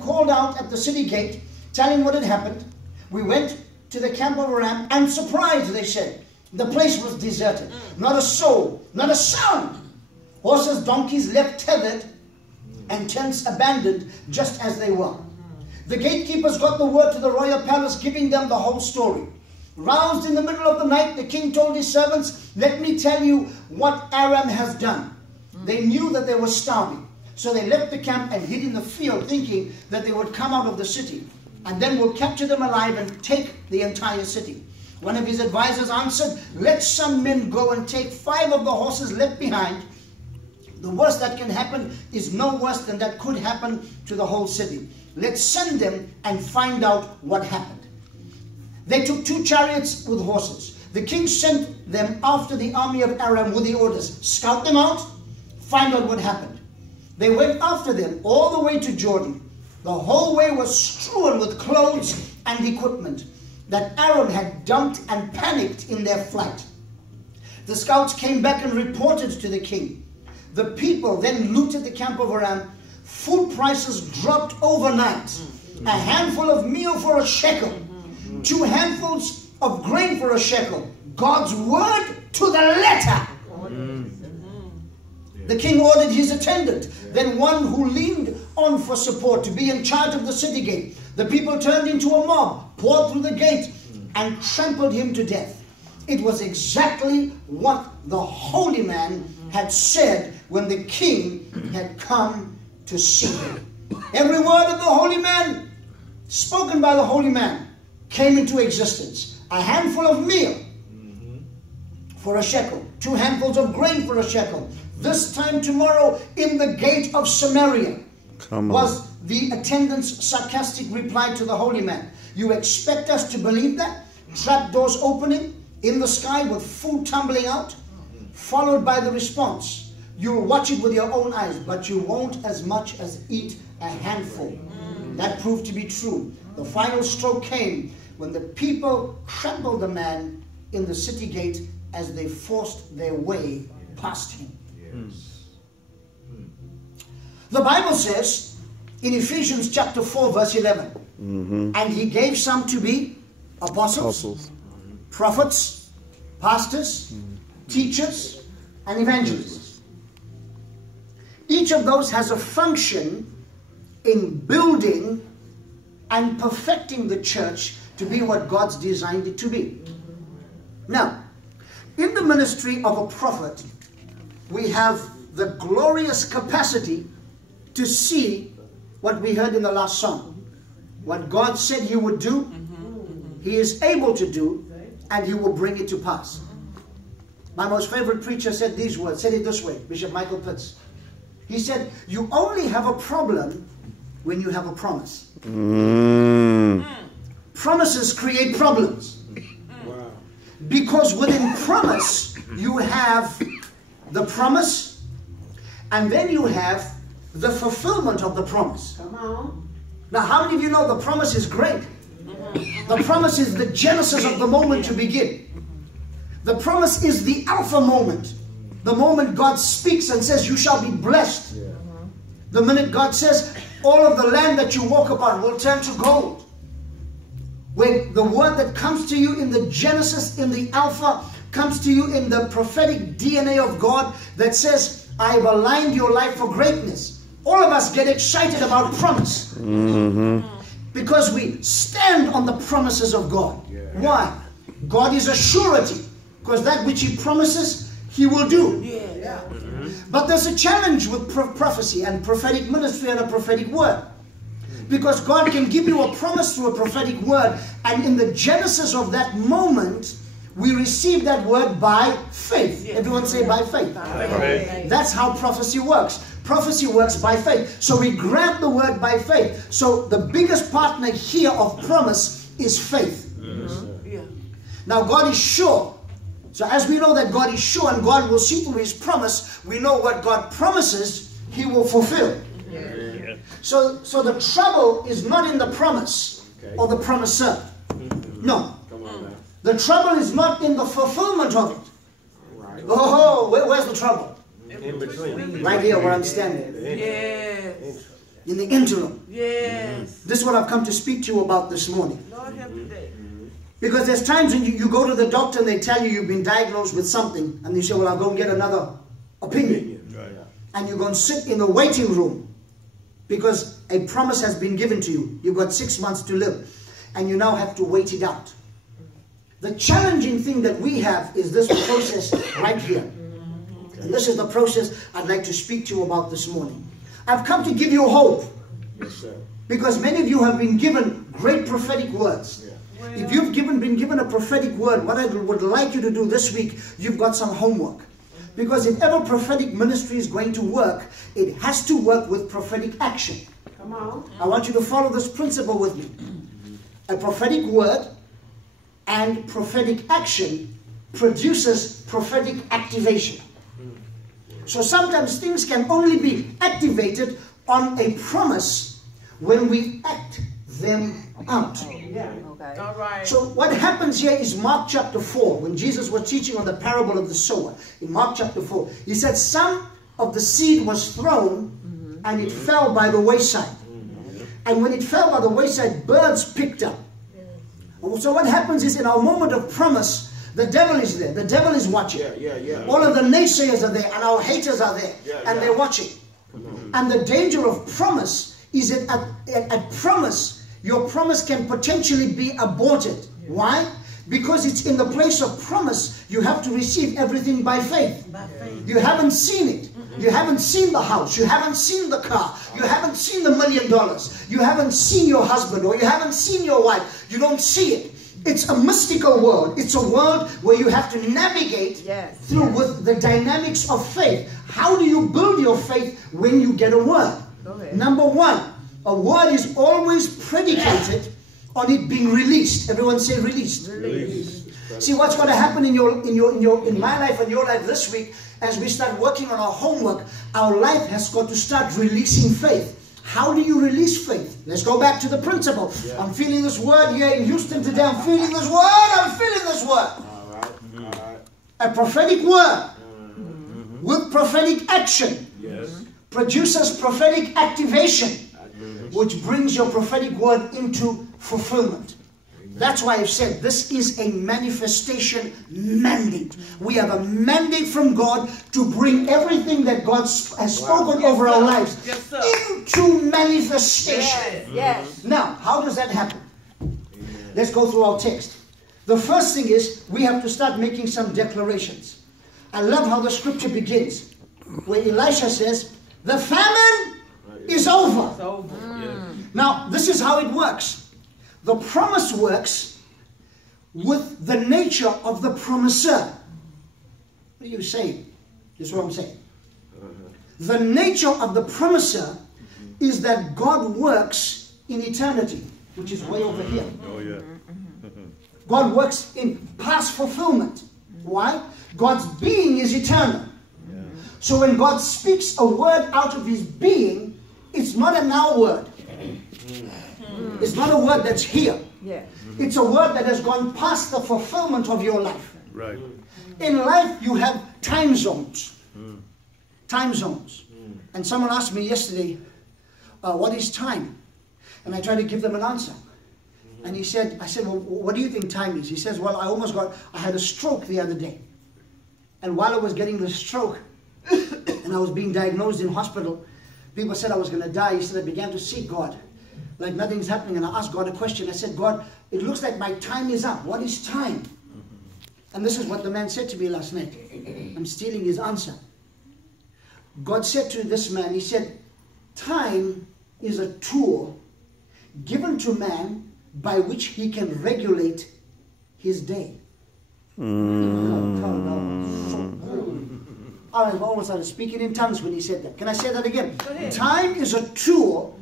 called out at the city gate, telling what had happened. We went to the camp of Aram, and surprised, they said. The place was deserted. Not a soul, not a sound. Horses, donkeys left tethered, and tents abandoned just as they were. The gatekeepers got the word to the royal palace, giving them the whole story. Roused in the middle of the night, the king told his servants, let me tell you what Aram has done. They knew that they were starving. So they left the camp and hid in the field, thinking that they would come out of the city. And then we'll capture them alive and take the entire city. One of his advisors answered, let some men go and take 5 of the horses left behind. The worst that can happen is no worse than that could happen to the whole city. Let's send them and find out what happened. They took 2 chariots with horses. The king sent them after the army of Aram with the orders, scout them out, find out what happened. They went after them all the way to Jordan. The whole way was strewn with clothes and equipment that Aram had dumped and panicked in their flight. The scouts came back and reported to the king. The people then looted the camp of Aram. Food prices dropped overnight. A handful of meal for a shekel. 2 handfuls of grain for a shekel. God's word to the letter. The king ordered his attendant, then one who leaned on for support, to be in charge of the city gate. The people turned into a mob, poured through the gate, and trampled him to death. It was exactly what the holy man had said when the king had come to see him. Every word of the holy man, spoken by the holy man, came into existence. A handful of meal for a shekel. 2 handfuls of grain for a shekel. This time tomorrow in the gate of Samaria, was the attendant's sarcastic reply to the holy man. You expect us to believe that? Trapdoors opening in the sky with food tumbling out, followed by the response. You'll watch it with your own eyes, but you won't as much as eat a handful. That proved to be true. The final stroke came when the people trampled the man in the city gate as they forced their way past him. The Bible says in Ephesians chapter 4 verse 11, and he gave some to be apostles, prophets, pastors, teachers, and evangelists. Each of those has a function in building and perfecting the church to be what God's designed it to be. Now, in the ministry of a prophet, we have the glorious capacity to see what we heard in the last song. What God said he would do, he is able to do, and he will bring it to pass. My most favorite preacher said these words, said it this way, Bishop Michael Pitts. He said, you only have a problem when you have a promise. Promises create problems. Because within promise, you have the promise, and then you have the fulfillment of the promise. Come on. Now, how many of you know the promise is great? The promise is the genesis of the moment to begin. The promise is the alpha moment. The moment God speaks and says, you shall be blessed. The minute God says, all of the land that you walk upon will turn to gold. When the word that comes to you in the Genesis, in the Alpha, comes to you in the prophetic DNA of God that says, I have aligned your life for greatness. All of us get excited about promise. Because we stand on the promises of God. Why? God is a surety. Because that which he promises, he will do. But there's a challenge with prophecy and prophetic ministry and a prophetic word. Because God can give you a promise through a prophetic word, and in the genesis of that moment, we receive that word by faith. Everyone say by faith. That's how prophecy works. Prophecy works by faith. So we grab the word by faith. So the biggest partner here of promise is faith. Now God is sure. So as we know that God is sure and God will see through his promise, we know what God promises, he will fulfill. So the trouble is not in the promise or the promiser. No. The trouble is not in the fulfillment of it. Oh, where's the trouble? In between. Right here where I'm standing. In the interim. Yes. This is what I've come to speak to you about this morning. Lord help today. Because there's times when you go to the doctor and they tell you you've been diagnosed with something, and you say, well, I'll go and get another opinion. And you go and sit in the waiting room because a promise has been given to you. You've got 6 months to live, and you now have to wait it out. The challenging thing that we have is this process right here. And this is the process I'd like to speak to you about this morning. I've come to give you hope. Yes, sir. Because many of you have been given great prophetic words. Yeah. If you've been given a prophetic word, what I would like you to do this week, you've got some homework. Because if ever prophetic ministry is going to work, it has to work with prophetic action. Come on. I want you to follow this principle with me. A prophetic word and prophetic action produces prophetic activation. So sometimes things can only be activated on a promise when we act them out. Yeah. Okay. All right. So what happens here is Mark chapter 4, when Jesus was teaching on the parable of the sower. In Mark chapter 4, he said some of the seed was thrown and it fell by the wayside. And when it fell by the wayside, birds picked up. So what happens is in our moment of promise, the devil is there. The devil is watching. Yeah. All of the naysayers are there and our haters are there. And they're watching. And the danger of promise is that at promise, your promise can potentially be aborted. Why? Because it's in the place of promise, you have to receive everything by faith. By faith. You haven't seen it. You haven't seen the house. You haven't seen the car. You haven't seen the $1 million. You haven't seen your husband or you haven't seen your wife. You don't see it. It's a mystical world. It's a world where you have to navigate through with the dynamics of faith. How do you build your faith when you get a word? Number one, a word is always predicated on it being released. Everyone say released. Release. See what's going to happen in my life and your life this week as we start working on our homework. Our life has got to start releasing faith. How do you release faith? Let's go back to the principle. I'm feeling this word here in Houston today. I'm feeling this word. I'm feeling this word. All right. A prophetic word with prophetic action produces prophetic activation, which brings your prophetic word into fulfillment. That's why I've said this is a manifestation mandate. We have a mandate from God to bring everything that God has spoken over our lives into manifestation. Yes. Now, how does that happen? Let's go through our text. The first thing is we have to start making some declarations. I love how the scripture begins, where Elisha says, the famine is over. It's over. Now, this is how it works. The promise works with the nature of the promiser. What are you saying? This is what I'm saying. The nature of the promiser is that God works in eternity, which is way over here. Oh, yeah. God works in past fulfillment. Why? God's being is eternal. So when God speaks a word out of his being, it's not a now word. It's not a word that's here. It's a word that has gone past the fulfillment of your life. Right. In life, you have time zones. Time zones. And someone asked me yesterday, what is time? And I tried to give them an answer. And I said, well, what do you think time is? He says, well, I had a stroke the other day. And while I was getting the stroke, and I was being diagnosed in hospital, people said I was going to die. He said, I began to seek God. Like nothing's happening. And I asked God a question. I said, God, it looks like my time is up. What is time? And this is what the man said to me last night. I'm stealing his answer. God said to this man, he said, time is a tool given to man by which he can regulate his day. I almost started speaking in tongues when he said that. Can I say that again? Time is a tool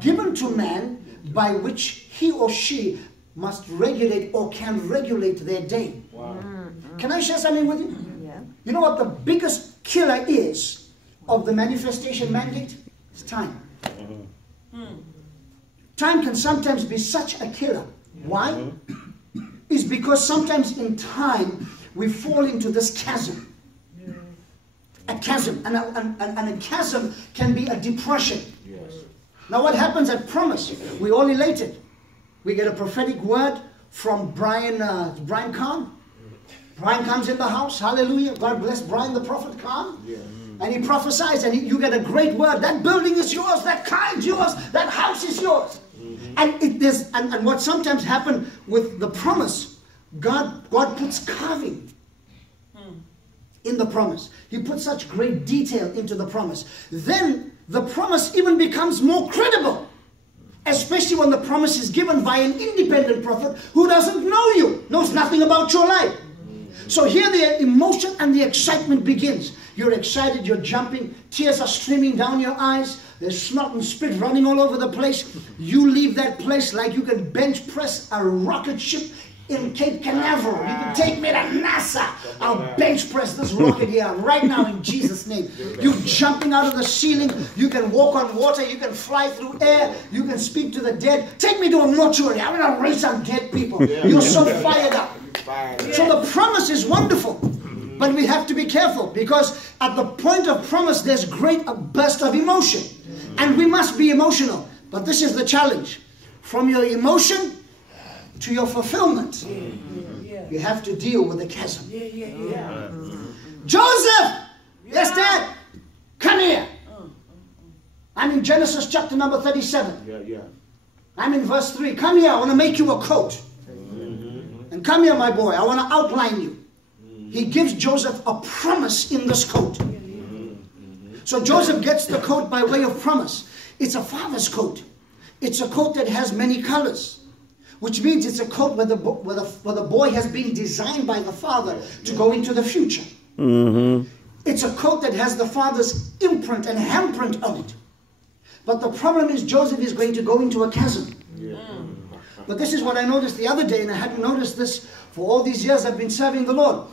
given to man by which he or she must regulate or can regulate their day. Wow. Can I share something with you? Yeah. You know what the biggest killer is of the manifestation mandate? It's time. Time can sometimes be such a killer. Why? It's because sometimes in time we fall into this chasm. A chasm. And a chasm can be a depression. Yes. Now what happens at promise? We all elated. We get a prophetic word from Brian Kahn. Brian comes in the house. Hallelujah. God bless Brian the prophet Kahn. Yeah. And he prophesies and you get a great word. That building is yours. That car is yours. That house is yours. And what sometimes happens with the promise, God puts carving in the promise. He puts such great detail into the promise. Then the promise even becomes more credible. Especially when the promise is given by an independent prophet who doesn't know you, knows nothing about your life. So here the emotion and the excitement begins. You're excited, you're jumping, tears are streaming down your eyes, there's snot and spit running all over the place. You leave that place like you can bench press a rocket ship in Cape Canaveral. You can take me to NASA. I'll bench press this rocket here right now in Jesus' name. You're jumping out of the ceiling. You can walk on water. You can fly through air. You can speak to the dead. Take me to a mortuary. I'm going to raise some dead people. You're so fired up. So the promise is wonderful. But we have to be careful because at the point of promise, there's great burst of emotion. And we must be emotional. But this is the challenge. From your emotion to your fulfillment, you have to deal with the chasm. Joseph! Yes, Dad? Come here. I'm in Genesis chapter number 37. I'm in verse 3. Come here, I want to make you a coat. And come here, my boy, I want to outline you. He gives Joseph a promise in this coat. So Joseph gets the coat by way of promise. It's a father's coat. It's a coat that has many colors. Which means it's a coat where the boy has been designed by the father to go into the future. It's a coat that has the father's imprint and handprint on it. But the problem is Joseph is going to go into a chasm. But this is what I noticed the other day, and I hadn't noticed this for all these years I've been serving the Lord.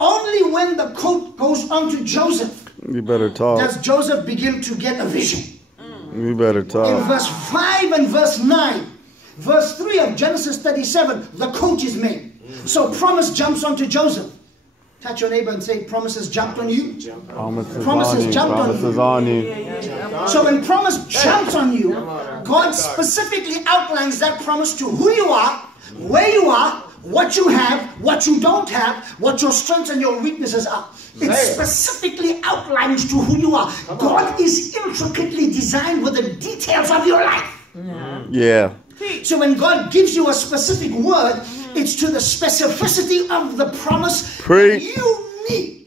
Only when the coat goes onto Joseph, you better talk, does Joseph begin to get a vision. You better talk. In verse 5 and verse 9, verse 3 of Genesis 37, the coat is made. So promise jumps onto Joseph. Touch your neighbor and say, promise has jumped on you. Promise has jumped on you. So when promise jumps on you, God specifically outlines that promise to who you are, where you are, what you have, what you don't have, what your strengths and your weaknesses are. It specifically outlines to who you are. God is intricately designed with the details of your life. Yeah. So when God gives you a specific word, it's to the specificity of the promise that you need.